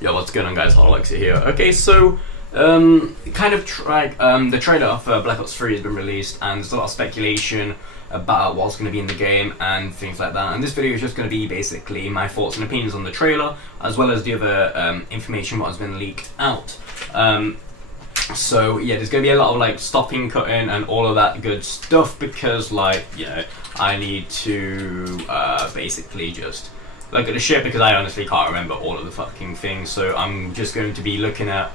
Yo, what's going on, guys? Alexia here. Okay, so the trailer for Black Ops 3 has been released, and there's a lot of speculation about what's going to be in the game and things like that. And this video is just going to be basically my thoughts and opinions on the trailer, as well as the other information what has been leaked out. So yeah, there's going to be a lot of like stopping, cutting, and all of that good stuff because, like, you know, I need to basically just look at the shit because I honestly can't remember all of the fucking things. So I'm just going to be looking at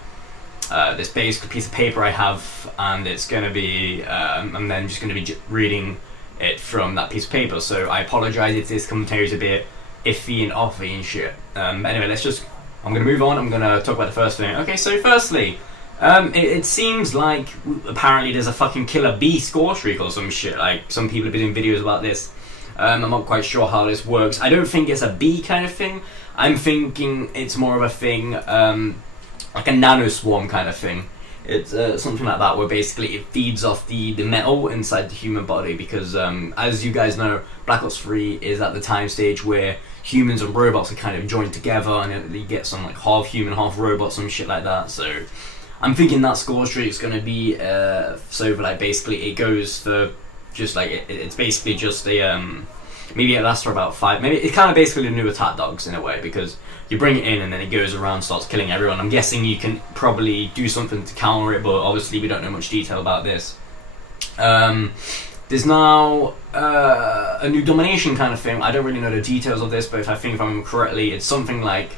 this basic piece of paper I have, and it's going to be, and then just going to be reading it from that piece of paper. So I apologise if this commentary is a bit iffy and offy and shit. Anyway, I'm going to move on. I'm going to talk about the first thing. Okay, so firstly, it seems like apparently there's a fucking killer B score streak or some shit. Like, some people have been doing videos about this. I'm not quite sure how this works. I don't think it's a B kind of thing. I'm thinking it's more of a thing, like a nano swarm kind of thing. It's something like that, where basically it feeds off the metal inside the human body. Because as you guys know, Black Ops 3 is at the time stage where humans and robots are kind of joined together, and you get some like half human, half robot, some shit like that. So I'm thinking that score streak is going to be so like basically it goes for just like it's basically just a maybe it lasts for about 5. Maybe it's kind of basically the new attack dogs in a way, because you bring it in and then it goes around, starts killing everyone. I'm guessing you can probably do something to counter it, but obviously we don't know much detail about this. There's now a new domination kind of thing. I don't really know the details of this, but if I remember correctly, it's something like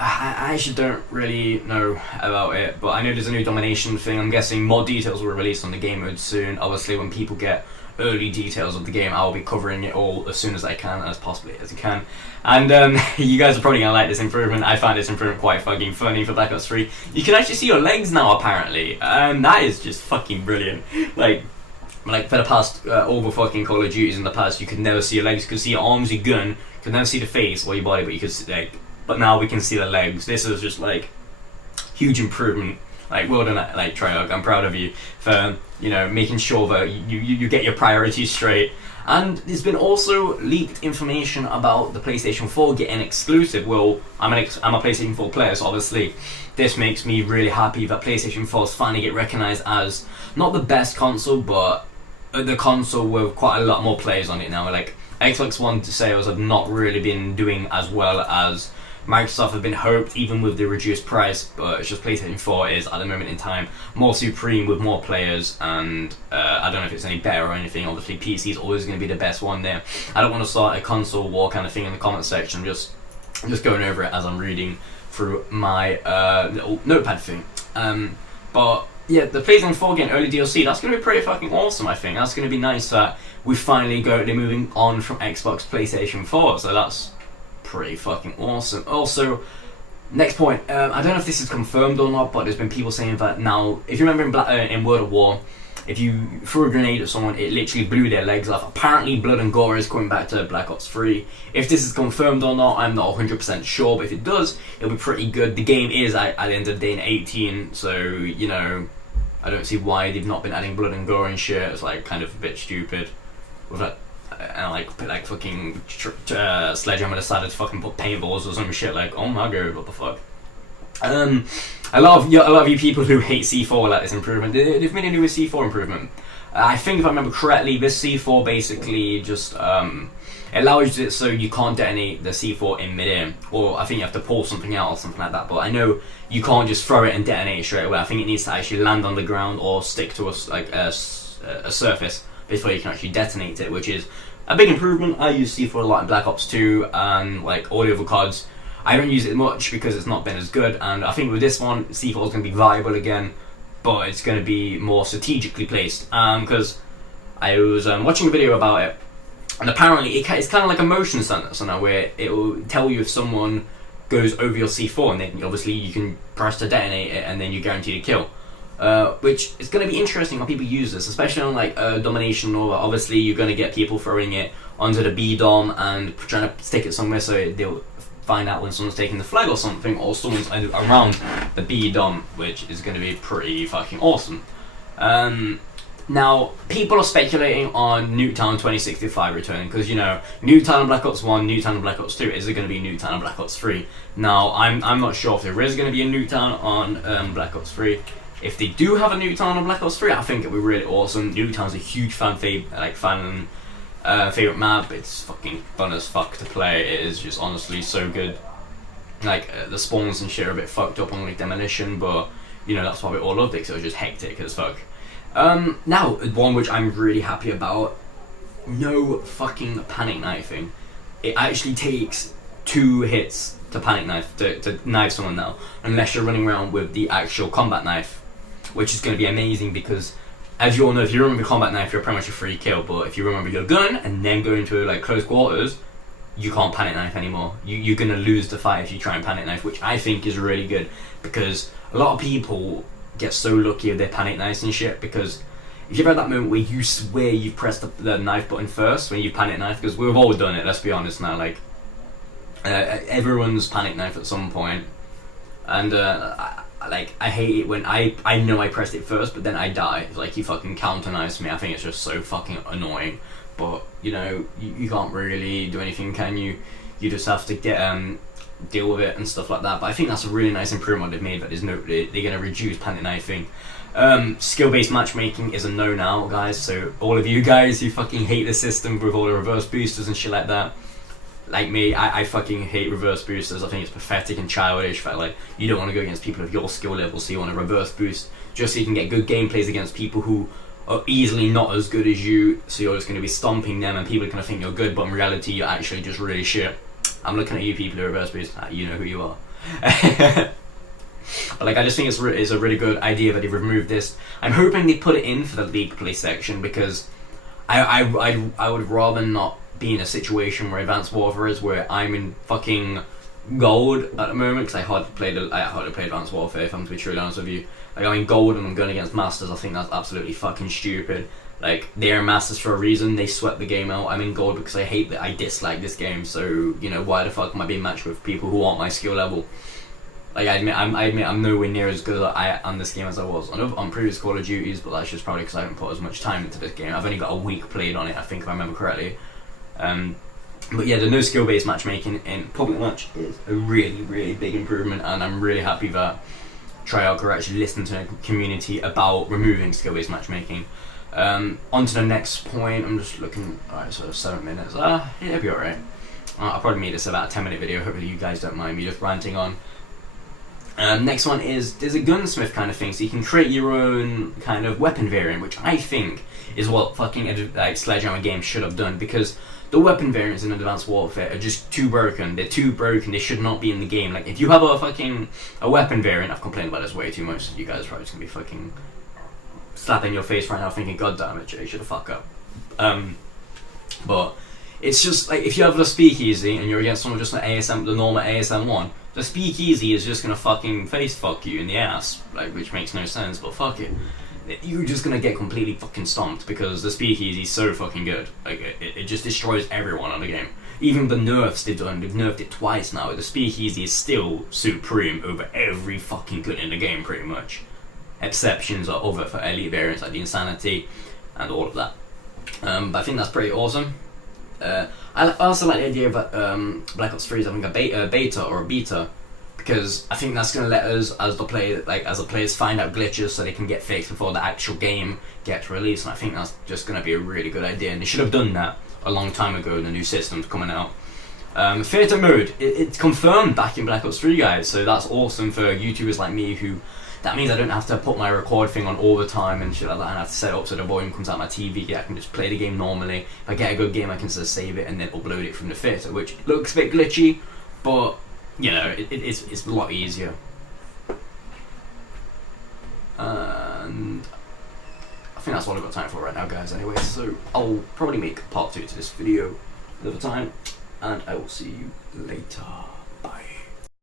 I actually don't really know about it, but I know there's a new domination thing. I'm guessing more details will be released on the game mode soon. Obviously, when people get early details of the game, I'll be covering it all as soon as I can, as possibly as I can. And you guys are probably going to like this improvement. I find this improvement quite fucking funny for Black Ops 3. You can actually see your legs now, apparently. That is just fucking brilliant. Like for the past, all the fucking Call of Duties in the past, you could never see your legs. You could see your arms, your gun. You could never see the face or your body, but you could see, like, but now we can see the legs. This is just like huge improvement. Like, well done, like Treyarch. I'm proud of you for, you know, making sure that you get your priorities straight. And there's been also leaked information about the PlayStation 4 getting exclusive. Well, I'm a PlayStation 4 player, so obviously this makes me really happy that PlayStation 4's finally get recognized as not the best console, but the console with quite a lot more players on it now. Like, Xbox One sales have not really been doing as well as Microsoft have been hoped, even with the reduced price, but it's just PlayStation 4 is, at the moment in time, more supreme with more players, and I don't know if it's any better or anything. Obviously, PC is always going to be the best one there. I don't want to start a console war kind of thing in the comment section. I'm just going over it as I'm reading through my little notepad thing. But yeah, the PlayStation 4 getting early DLC, that's going to be pretty fucking awesome, I think. That's going to be nice that we finally they're moving on from Xbox PlayStation 4, so that's pretty fucking awesome. Also, next point, I don't know if this is confirmed or not, but there's been people saying that now, if you remember in World of War, if you threw a grenade at someone, it literally blew their legs off. Apparently, blood and gore is coming back to Black Ops 3. If this is confirmed or not, I'm not 100% sure, but if it does, it'll be pretty good. The game is, at the end of the day, in 18, so, you know, I don't see why they've not been adding blood and gore and shit. It's, like, kind of a bit stupid. With that, and like fucking Sledgehammer decided to fucking put paintballs or some shit. Like, oh my god, what the fuck. A lot of you people who hate C4 like this improvement, they've made a new C4 improvement. I think if I remember correctly, this C4 basically just allows it so you can't detonate the C4 in mid-air, or I think you have to pull something out or something like that. But I know you can't just throw it and detonate it straight away. I think it needs to actually land on the ground or stick to a surface before you can actually detonate it, which is a big improvement. I use C4 a lot in Black Ops 2 and like all the other CODs. I don't use it much because it's not been as good, and I think with this one, C4 is going to be viable again, but it's going to be more strategically placed. Because I was watching a video about it, and apparently it's kind of like a motion sensor now, where it will tell you if someone goes over your C4, and then obviously you can press to detonate it, and then you're guaranteed a kill. Which is going to be interesting how people use this, especially on like domination, or obviously you're going to get people throwing it onto the B dom and trying to stick it somewhere so they'll find out when someone's taking the flag or something, or someone's around the B dom, which is going to be pretty fucking awesome. Now, people are speculating on Nuketown 2065 returning because, you know, Nuketown and Black Ops 1, Nuketown and Black Ops 2, is it going to be Nuketown and Black Ops 3? Now, I'm not sure if there is going to be a Nuketown on Black Ops 3. If they do have a Nuketown on Black Ops 3, I think it would be really awesome. Nuketown's a huge favorite map. It's fucking fun as fuck to play. It is just honestly so good. Like, the spawns and shit are a bit fucked up on like Demolition, but, you know, that's why we all loved it, because it was just hectic as fuck. Now, one which I'm really happy about, no fucking panic knifing. It actually takes 2 hits to panic knife, to knife someone now, unless you're running around with the actual combat knife, which is going to be amazing because, as you all know, if you remember combat knife, you're pretty much a free kill, but if you remember your gun and then go into like close quarters, you can't panic knife anymore. You're going to lose the fight if you try and panic knife, which I think is really good, because a lot of people get so lucky with their panic knives and shit, because if you've had that moment where you swear you've pressed the knife button first when you panic knife, because we've all done it, let's be honest now, like, everyone's panic knife at some point, and I hate it when I know I pressed it first, but then I die. It's like, you fucking counter knife me. I think it's just so fucking annoying, but, you know, you can't really do anything, can you? You just have to get deal with it and stuff like that. But I think that's a really nice improvement they've made, that they're going to reduce panic knifing. Skill-based matchmaking is a no now, guys, so all of you guys who fucking hate the system with all the reverse boosters and shit like that, like me, I fucking hate reverse boosters. I think it's pathetic and childish, but like, you don't want to go against people of your skill level, so you want to reverse boost just so you can get good gameplays against people who are easily not as good as you, so you're just going to be stomping them and people are going to think you're good, but in reality you're actually just really shit. I'm looking at you people who reverse boost, you know who you are. But like, I just think it's a really good idea that they've removed this. I'm hoping they put it in for the league play section, because I would rather not be in a situation where Advanced Warfare is, where I'm in fucking gold at the moment, because I hardly play Advanced Warfare, if I'm to be truly honest with you. Like, I'm in gold and I'm going against Masters. I think that's absolutely fucking stupid. Like, they're Masters for a reason. They swept the game out. I'm in gold because I dislike this game. So, you know, why the fuck am I being matched with people who aren't my skill level? Like, I admit I'm nowhere near as good on this game as I was on previous Call of Duties, but that's just probably because I haven't put as much time into this game. I've only got a week played on it, I think, if I remember correctly. But yeah, the no skill-based matchmaking in public match is a really, really big improvement, and I'm really happy that Treyarch are actually listening to the community about removing skill-based matchmaking. On to the next point. I'm just looking. Alright, so 7 minutes. Yeah, it'll be alright. I'll probably make this about a 10-minute video. Hopefully you guys don't mind me just ranting on. Next one is, there's a gunsmith kind of thing, so you can create your own kind of weapon variant, which I think is what fucking like Sledgehammer Games should have done, because the weapon variants in Advanced Warfare are just too broken. They're too broken. They should not be in the game. Like, if you have a weapon variant, I've complained about this way too much, so you guys are probably just gonna be fucking slapping your face right now thinking, God damn it, Jay, shut the fuck up. But it's just like, if you have the speakeasy and you're against someone just like the normal ASM1, the speakeasy is just gonna fucking face fuck you in the ass, like, which makes no sense, but fuck it. You're just gonna get completely fucking stomped because the speakeasy is so fucking good. Like, it just destroys everyone on the game. Even the nerfs they've done, they've nerfed it twice now. The speakeasy is still supreme over every fucking gun in the game, pretty much. Exceptions are over for elite variants like the Insanity and all of that. But I think that's pretty awesome. I also like the idea that Black Ops 3 is having a beta or a beta, because I think that's going to let us, as the players, find out glitches so they can get fixed before the actual game gets released. And I think that's just going to be a really good idea, and they should have done that a long time ago in the new systems coming out. Theatre mode, it's confirmed back in Black Ops 3, guys, so that's awesome for YouTubers like me who. That means I don't have to put my record thing on all the time and shit like that, and I have to set it up so the volume comes out my TV. I can just play the game normally. If I get a good game, I can just save it and then upload it from the theatre, which looks a bit glitchy, but, you know, it's a lot easier. And I think that's all I've got time for right now, guys, anyway, so I'll probably make part 2 to this video another time, and I will see you later.